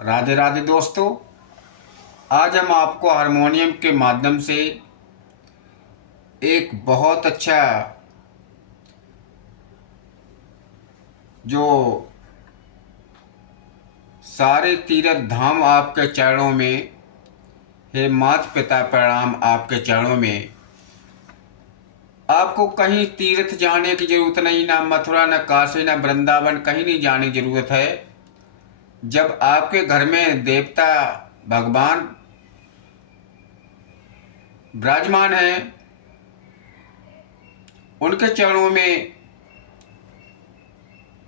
राधे राधे दोस्तों। आज हम आपको हारमोनियम के माध्यम से एक बहुत अच्छा जो सारे तीर्थ धाम आपके चरणों में, हे माता पिता प्रणाम आपके चरणों में। आपको कहीं तीर्थ जाने की जरूरत नहीं, ना मथुरा, ना काशी, ना वृंदावन, कहीं नहीं जाने की जरूरत है। जब आपके घर में देवता भगवान विराजमान हैं, उनके चरणों में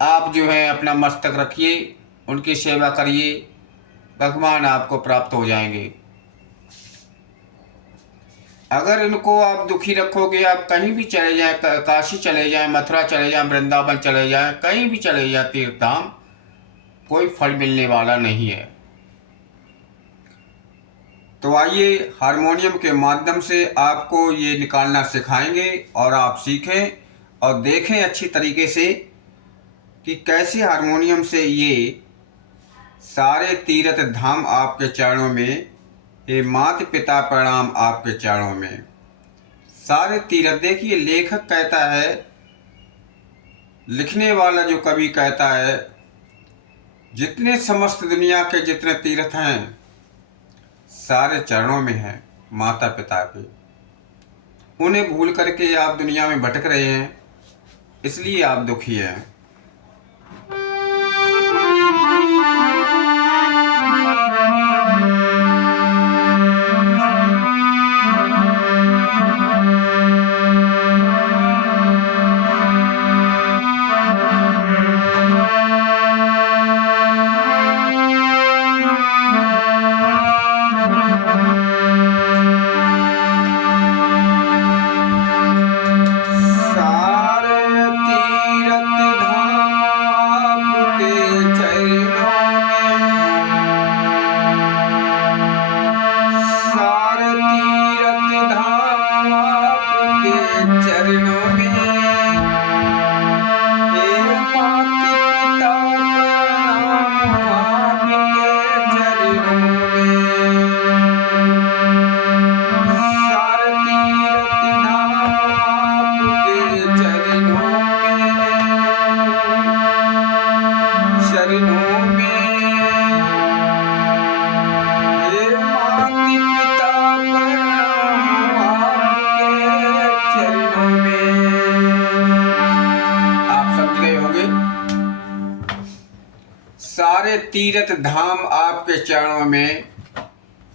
आप जो है अपना मस्तक रखिए, उनकी सेवा करिए, भगवान आपको प्राप्त हो जाएंगे। अगर इनको आप दुखी रखोगे, आप कहीं भी चले जाएं, काशी चले जाएं, मथुरा चले जाएं, वृंदावन चले जाएं, कहीं भी चले जाएं तीर्थ धाम, कोई फल मिलने वाला नहीं है। तो आइए हारमोनियम के माध्यम से आपको ये निकालना सिखाएंगे और आप सीखें और देखें अच्छी तरीके से कि कैसे हारमोनियम से ये सारे तीर्थ धाम आपके चरणों में, हे माता पिता प्रणाम आपके चरणों में। सारे तीर्थ, देखिए लेखक कहता है, लिखने वाला जो कवि कहता है, जितने समस्त दुनिया के जितने तीर्थ हैं सारे चरणों में हैं माता पिता के। उन्हें भूल करके आप दुनिया में भटक रहे हैं, इसलिए आप दुखी हैं। सारे तीर्थ धाम आपके चरणों में,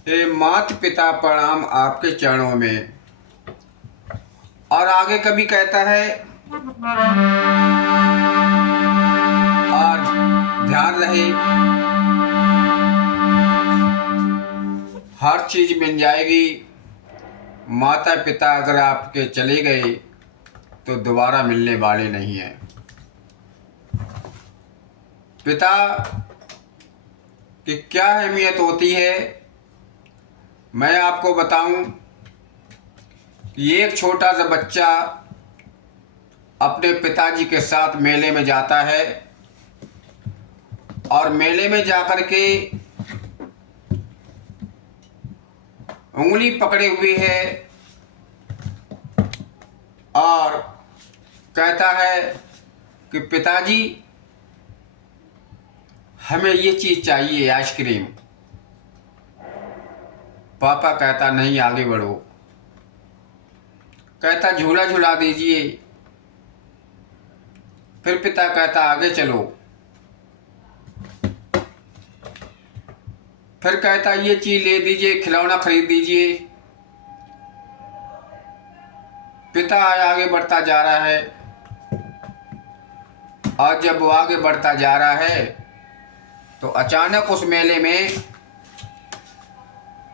हे माता पिता प्रणाम आपके चरणों में। और आगे कभी कहता है, और ध्यान रहे हर चीज मिल जाएगी। माता पिता अगर आपके चले गए तो दोबारा मिलने वाले नहीं हैं। पिता की क्या अहमियत होती है मैं आपको बताऊं कि एक छोटा सा बच्चा अपने पिताजी के साथ मेले में जाता है और मेले में जाकर के उंगली पकड़े हुए है और कहता है कि पिताजी हमें ये चीज़ चाहिए, आइसक्रीम। पापा कहता नहीं, आगे बढ़ो। कहता झूला झूला दीजिए। फिर पिता कहता आगे चलो। फिर कहता ये चीज़ ले दीजिए, खिलौना खरीद दीजिए। पिता आगे बढ़ता जा रहा है और जब वो आगे बढ़ता जा रहा है तो अचानक उस मेले में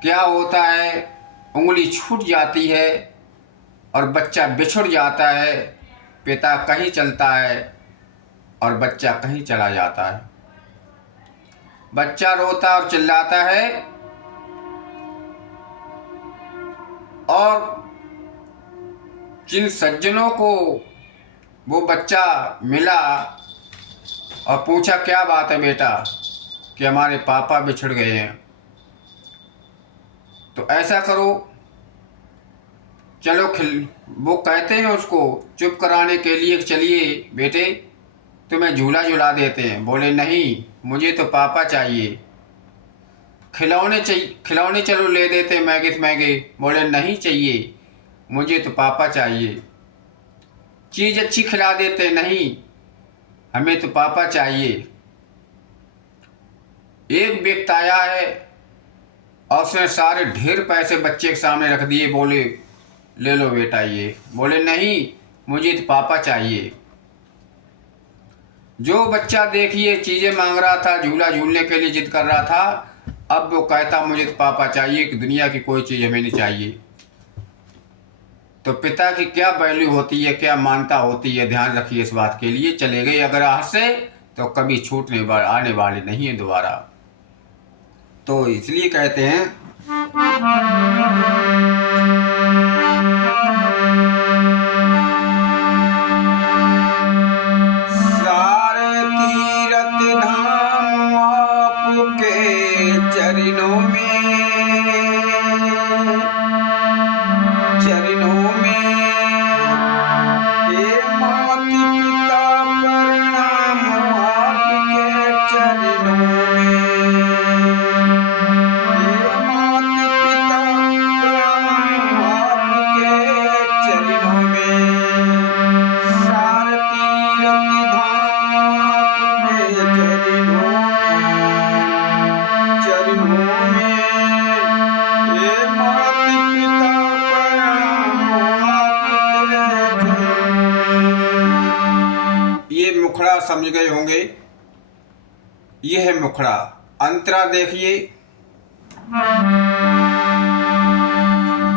क्या होता है, उंगली छूट जाती है और बच्चा बिछुड़ जाता है। पिता कहीं चलता है और बच्चा कहीं चला जाता है। बच्चा रोता और चिल्लाता है और जिन सज्जनों को वो बच्चा मिला और पूछा क्या बात है बेटा, कि हमारे पापा बिछड़ गए हैं। तो ऐसा करो, चलो वो कहते हैं उसको चुप कराने के लिए, चलिए बेटे तुम्हें झूला झुला देते हैं। बोले नहीं, मुझे तो पापा चाहिए। खिलौने चाहिए, खिलौने चलो ले देते महंगे से महंगे। बोले नहीं चाहिए, मुझे तो पापा चाहिए। चीज़ अच्छी खिला देते, नहीं हमें तो पापा चाहिए। एक व्यक्ति आया है और उसने सारे ढेर पैसे बच्चे के सामने रख दिए। बोले ले लो बेटा ये। बोले नहीं, मुझे तो पापा चाहिए। जो बच्चा देखिए चीज़ें मांग रहा था, झूला झूलने के लिए जिद कर रहा था, अब वो कहता मुझे तो पापा चाहिए, कि दुनिया की कोई चीज़ हमें नहीं चाहिए। तो पिता की क्या वैल्यू होती है, क्या मानता होती है, ध्यान रखिए इस बात के लिए। चले गए अगर हाथ से तो कभी छूटने आने वाले नहीं है दोबारा। तो इसलिए कहते हैं सारे तीरथ धाम आपके चरणों में, चरणों में। हे माता पिता प्रणाम आपके चरणों में। हे माता पिता प्रणाम आपके चरणों में। सारे तीरथ धाम आपके चरणों में, चरणों में। हे माता पिता प्रणाम आपके चरणों में। ये मुखड़ा समझ गए होंगे, ये है मुखड़ा। अंतरा देखिए,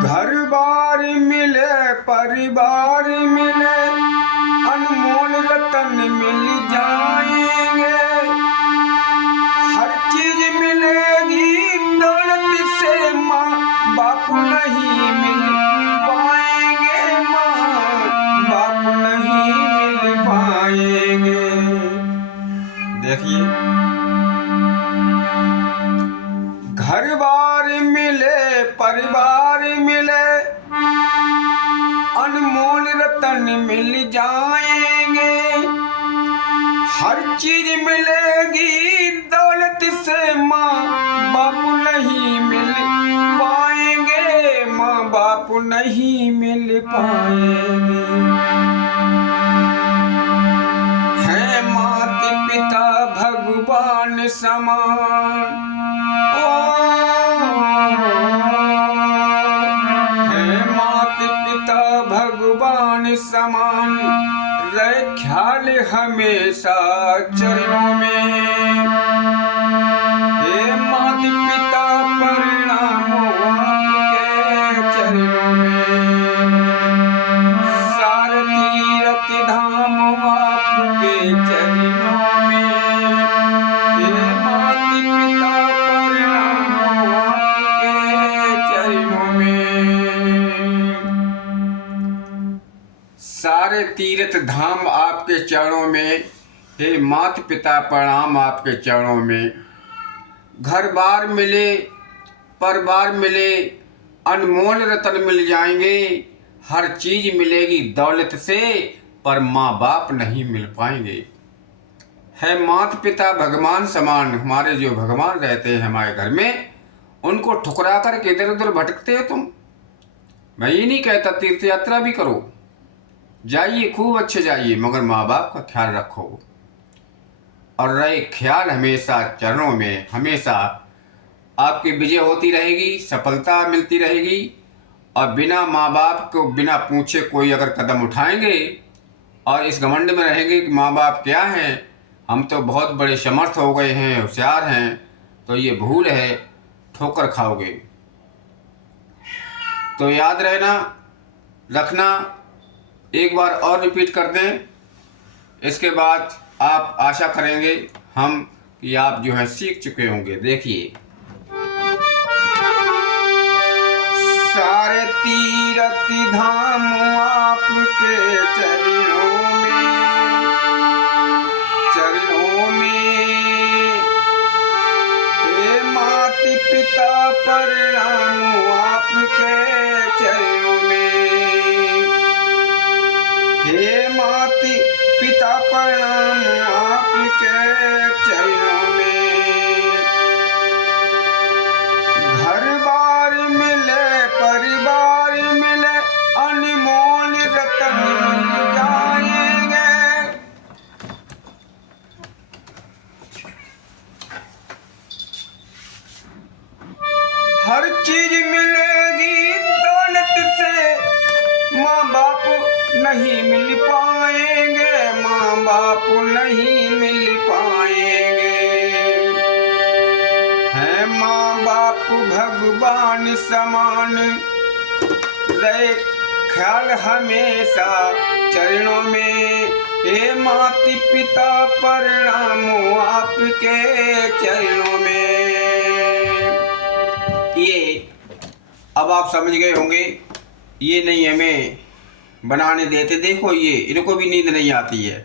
घर बार मिले परिवार मिले, अनमोल रतन मिल जाएंगे। हर चीज मिलेगी दौलत से, माँ बाप नहीं मिल पाएंगे, माँ बाप नहीं मिल पाएंगे। देखिए, घर बार मिले परिवार मिले, अनमोल रतन मिल जाएंगे। हर चीज मिलेगी दौलत से, माँ बाप नहीं मिल पाएंगे, माँ बाप नहीं मिल पाएंगे। है माता पिता भगवान समान, भगवान समान। रहे ख्याल हमेशा चरणों में। हे माता पिता प्रणाम आपके चरणों में। सारे तीरथ धाम आपके चरणों में। हे माता पिता प्रणाम आपके चरणों में। सारे तीर्थ धाम आपके चरणों में। हे माता पिता प्रणाम आपके चरणों में। घर बार मिले परिवार मिले, अनमोल रतन मिल जाएंगे। हर चीज मिलेगी दौलत से, पर माँ बाप नहीं मिल पाएंगे। है माता पिता भगवान समान। हमारे जो भगवान रहते हैं हमारे घर में, उनको ठुकरा कर के इधर उधर भटकते हो तुम। मैं ये नहीं कहता तीर्थ यात्रा भी करो, जाइए खूब अच्छे जाइए, मगर माँ बाप का ख्याल रखो। और रहे ख्याल हमेशा चरणों में, हमेशा आपकी विजय होती रहेगी, सफलता मिलती रहेगी। और बिना माँ बाप को बिना पूछे कोई अगर कदम उठाएंगे और इस घमंड में रहेंगे कि माँ बाप क्या हैं, हम तो बहुत बड़े समर्थ हो गए हैं, होशियार हैं, तो ये भूल है, ठोकर खाओगे। तो याद रखना, एक बार और रिपीट कर दें, इसके बाद आप आशा करेंगे हम कि आप जो है सीख चुके होंगे। देखिए, सारे तीरथ धाम आपके चरणों में, चरणों में। पिता प्रणाम आपके चरणों में। हे माता पिता प्रणाम आपके चरणों में। घर बार मिले परिवार मिले अनमोल रतन मिल जाएंगे। हर चीज मिलेगी दौलत से, माँ बाप नहीं मिल पाएंगे, माँ बाप नहीं मिल पाएंगे। है माँ बाप भगवान समान, रहे ख्याल हमेशा चरणों में। हे माता पिता प्रणाम आपके चरणों में। ये अब आप समझ गए होंगे, ये नहीं हमें बनाने देते। देखो ये इनको भी नींद नहीं आती है।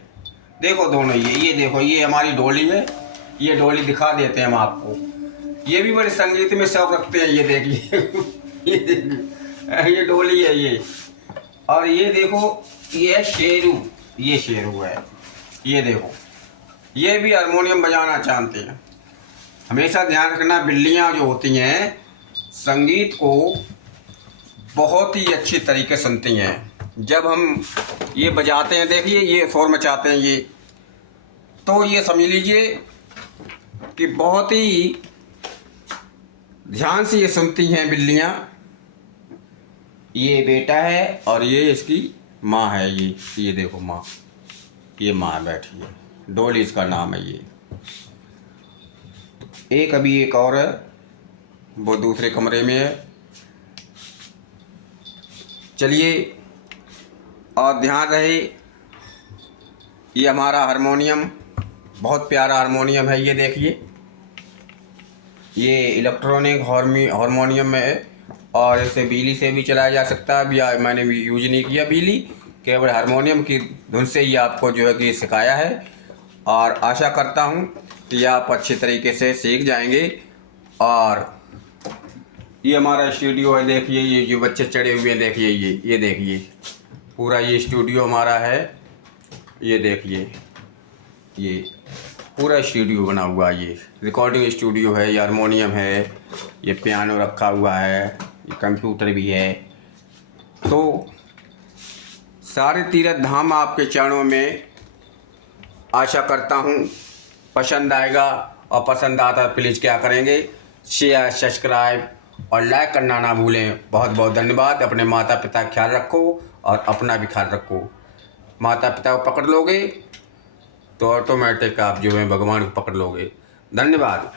देखो दोनों ये देखो, ये हमारी डोली है। ये डोली दिखा देते हैं हम आपको। ये भी बड़े संगीत में शौक रखते हैं। ये देखिए ये देखिए, ये डोली है ये। और ये देखो ये शेरू, ये शेरू है। ये देखो ये भी हारमोनियम बजाना जानते हैं। हमेशा ध्यान रखना, बिल्लियाँ जो होती हैं संगीत को बहुत ही अच्छी तरीके सुनती हैं। जब हम ये बजाते हैं, देखिए ये शोर मचाते हैं ये, तो ये समझ लीजिए कि बहुत ही ध्यान से ये सुनती हैं बिल्लियाँ। ये बेटा है और ये इसकी माँ है। ये देखो माँ, ये माँ बैठी है। डोली इसका नाम है ये। अभी एक और है, वो दूसरे कमरे में है। चलिए, और ध्यान रहे ये हमारा हारमोनियम बहुत प्यारा हारमोनियम है। ये देखिए ये इलेक्ट्रॉनिक हारमोनियम है और इसे बिजली से भी चलाया जा सकता है। अभी मैंने भी यूज नहीं किया बिजली, केवल हारमोनियम की धुन से ही आपको जो है कि सिखाया है। और आशा करता हूँ कि आप अच्छे तरीके से सीख जाएंगे। और ये हमारा स्टूडियो है। देखिए ये जो बच्चे चढ़े हुए हैं, देखिए ये देखिए पूरा ये स्टूडियो हमारा है। ये देखिए ये पूरा स्टूडियो बना हुआ है। ये रिकॉर्डिंग स्टूडियो है, ये हारमोनियम है, ये पियानो रखा हुआ है, ये कंप्यूटर भी है। तो सारे तीर्थ धाम आपके चरणों में। आशा करता हूँ पसंद आएगा, और पसंद आता है प्लीज़ क्या करेंगे, शेयर सब्सक्राइब और लाइक करना ना भूलें। बहुत बहुत धन्यवाद। अपने माता पिता का ख्याल रखो और अपना भी ख्याल रखो। माता पिता को पकड़ लोगे तो ऑटोमेटिक आप जो है भगवान को पकड़ लोगे। धन्यवाद।